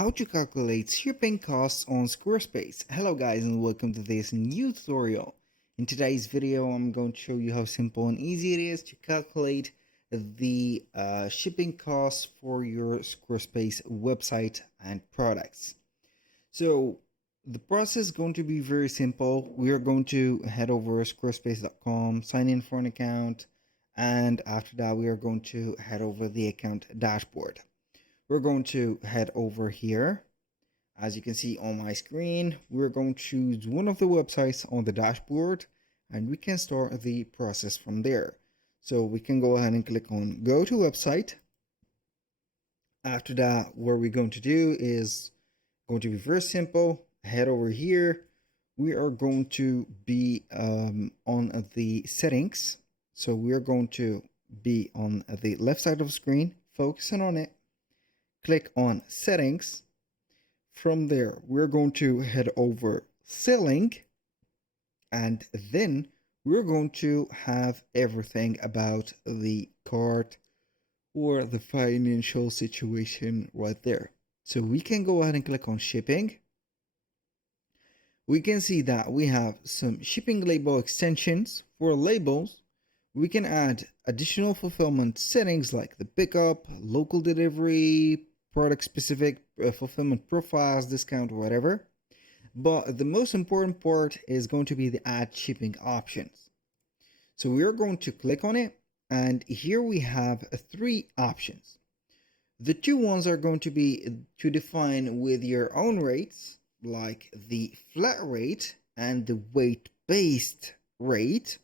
how to calculate shipping costs on Squarespace. Hello guys and welcome to this new tutorial. In today's video I'm going to show you how simple and easy it is to calculate the shipping costs for your Squarespace website and products. So the process is going to be very simple. We are going to head over squarespace.com, sign in for an account, and after that we are going to head over the account dashboard. We're going to head over here. As you can see on my screen, we're going to choose one of the websites on the dashboard and we can start the process from there. So we can go ahead and click on go to website. After that, what we're going to do is going to be very simple. Head over here. We are going to be on the settings. So we are going to be on the left side of the screen, focusing on it. Click on settings. From there, we're going to head over selling, and then we're going to have everything about the cart or the financial situation right there. So we can go ahead and click on shipping. We can see that we have some shipping label extensions. For labels, we can add additional fulfillment settings like the pickup, local delivery, product specific fulfillment profiles, discount, whatever. But the most important part is going to be the add shipping options. So we are going to click on it, and here we have three options. The two ones are going to be to define with your own rates, like the flat rate and the weight-based rate.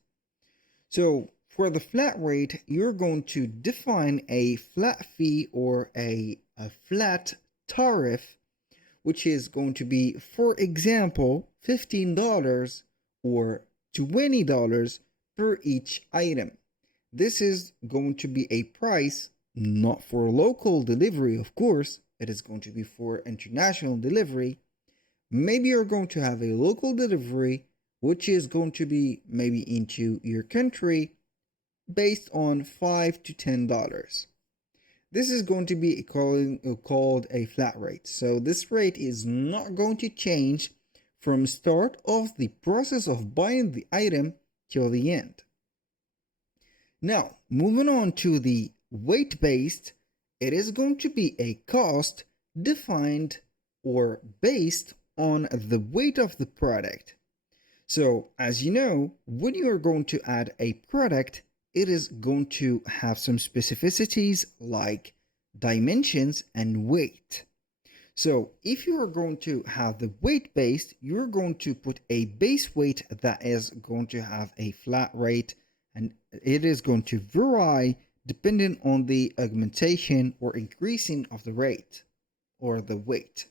So for the flat rate, you're going to define a flat fee or a flat tariff, which is going to be, for example, $15 or $20 per each item. This is going to be a price not for local delivery, of course. It is going to be for international delivery. Maybe you're going to have a local delivery, which is going to be maybe into your country, based on $5 to $10. This is going to be called a flat rate. So this rate is not going to change from start of the process of buying the item till the end. Now, moving on to the weight-based, it is going to be a cost defined or based on the weight of the product. So, as you know, when you are going to add a product, it is going to have some specificities like dimensions and weight. So if you are going to have the weight based, you're going to put a base weight that is going to have a flat rate, and it is going to vary depending on the augmentation or increasing of the rate or the weight.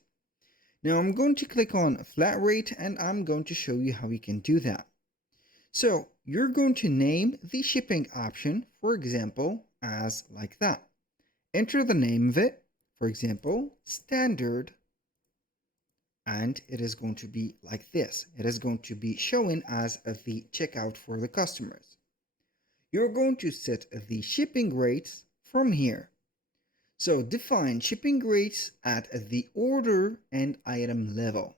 Now I'm going to click on flat rate and I'm going to show you how you can do that. So you're going to name the shipping option, for example, as like that. Enter the name of it, for example, standard, and it is going to be like this. It is going to be showing as the checkout for the customers. You're going to set the shipping rates from here. So define shipping rates at the order and item level.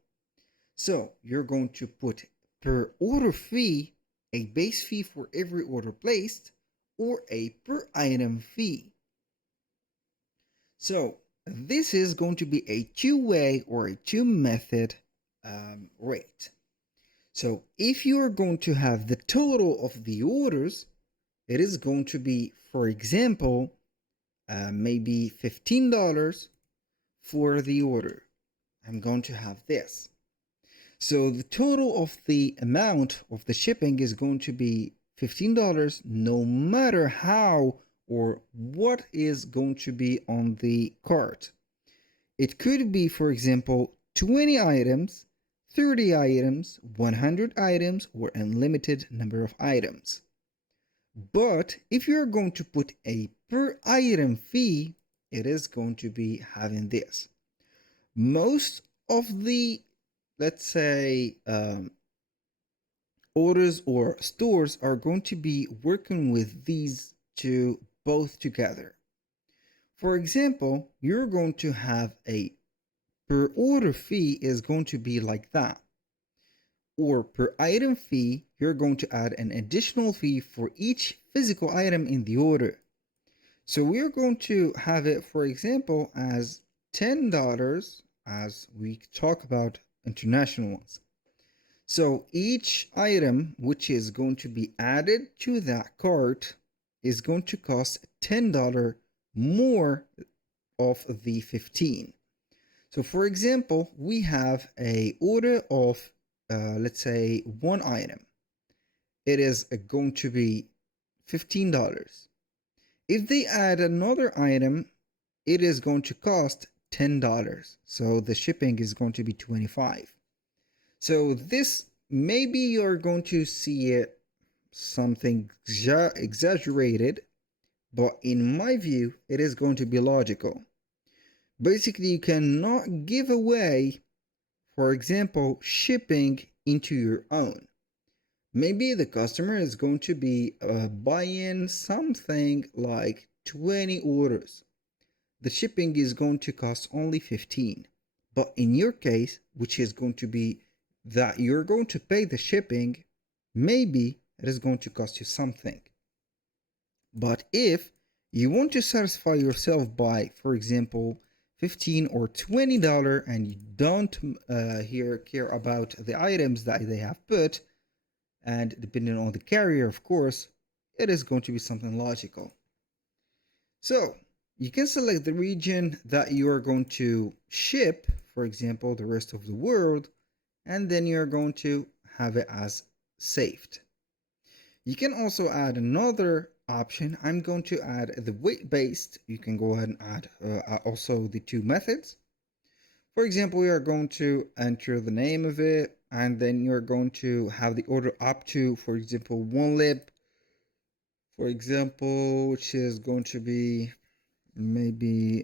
So you're going to put per order fee, a base fee for every order placed, or a per item fee. So this is going to be a two-way or a two-method rate. So if you are going to have the total of the orders, it is going to be, for example, maybe $15 for the order. I'm going to have this. So the total of the amount of the shipping is going to be $15 no matter how or what is going to be on the cart. It could be, for example, 20 items, 30 items, 100 items, or unlimited number of items. But if you're going to put a per item fee, it is going to be having this. Most of the, let's say, orders or stores are going to be working with these two both together. For example, you're going to have a per order fee is going to be like that. Or per item fee, you're going to add an additional fee for each physical item in the order. So we're going to have it, for example, as $10 as we talk about international ones. So each item which is going to be added to that cart is going to cost $10 more of the 15. So for example, we have a order of let's say one item. It is going to be $15. If they add another item, it is going to cost $10. So the shipping is going to be 25. So this, maybe you're going to see it something exaggerated, but in my view, it is going to be logical. Basically, you cannot give away, for example, shipping into your own. Maybe the customer is going to be buying something like 20 orders. The shipping is going to cost only 15. But in your case, which is going to be that you're going to pay the shipping, maybe it is going to cost you something. But if you want to satisfy yourself by, for example, $15 or $20 and you don't here care about the items that they have put, and depending on the carrier, of course, it is going to be something logical. So you can select the region that you are going to ship, for example, the rest of the world, and then you're going to have it as saved. You can also add another option. I'm going to add the weight based. You can go ahead and add also the two methods. For example, we are going to enter the name of it, and then you're going to have the order up to, for example, one lip, for example, which is going to be maybe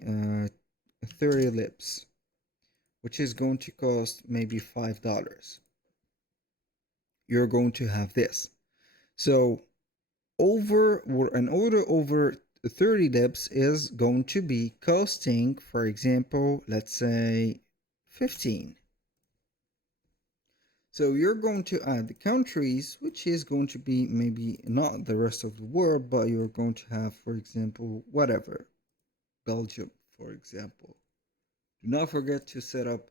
30 lips, which is going to cost maybe $5. You're going to have this. So an order over 30 lips is going to be costing, for example, let's say 15. So you're going to add the countries, which is going to be maybe not the rest of the world, but you're going to have, for example, whatever, Belgium, for example. Do not forget to set up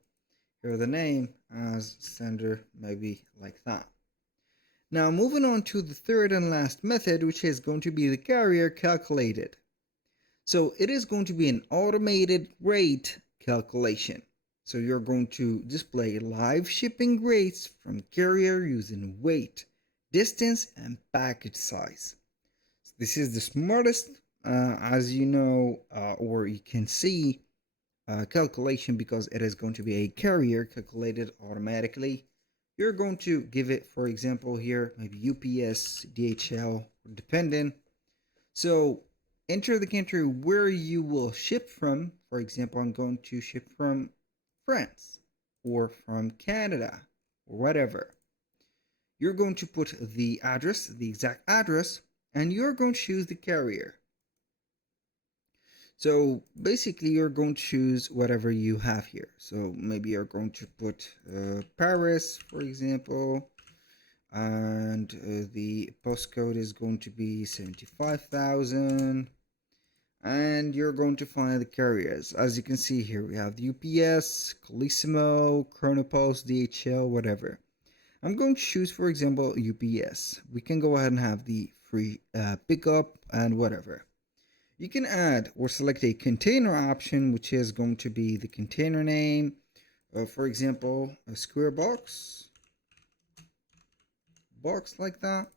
here the name as sender, maybe like that. Now moving on to the third and last method, which is going to be the carrier calculated. So it is going to be an automated rate calculation. So you're going to display live shipping rates from carrier using weight, distance, and package size. This is the smartest, as you know, or you can see, calculation because it is going to be a carrier calculated automatically. You're going to give it, for example, here, maybe UPS, DHL, depending. So enter the country where you will ship from. For example, I'm going to ship from France or from Canada or whatever. You're going to put the address, the exact address, and you're going to choose the carrier. So basically you're going to choose whatever you have here. So maybe you're going to put Paris, for example, and the postcode is going to be 75,000. And you're going to find the carriers. As you can see here, we have the UPS, Colissimo, Chronopost, DHL, whatever. I'm going to choose, for example, UPS. We can go ahead and have the free pickup and whatever. You can add or select a container option, which is going to be the container name. For example, a square box like that.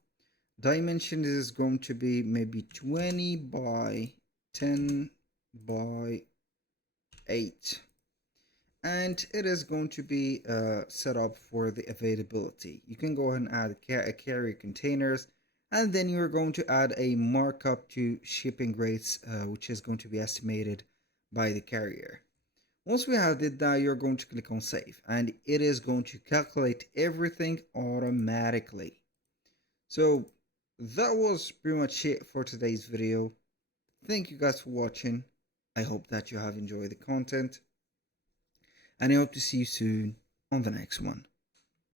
Dimension is going to be maybe 20 by 10 by 8, and it is going to be set up for the availability. You can go ahead and add carrier containers, and then you're going to add a markup to shipping rates, which is going to be estimated by the carrier. Once we have did that, you're going to click on save, and it is going to calculate everything automatically. So that was pretty much it for today's video. Thank you guys for watching. I hope that you have enjoyed the content. and I hope to see you soon on the next one.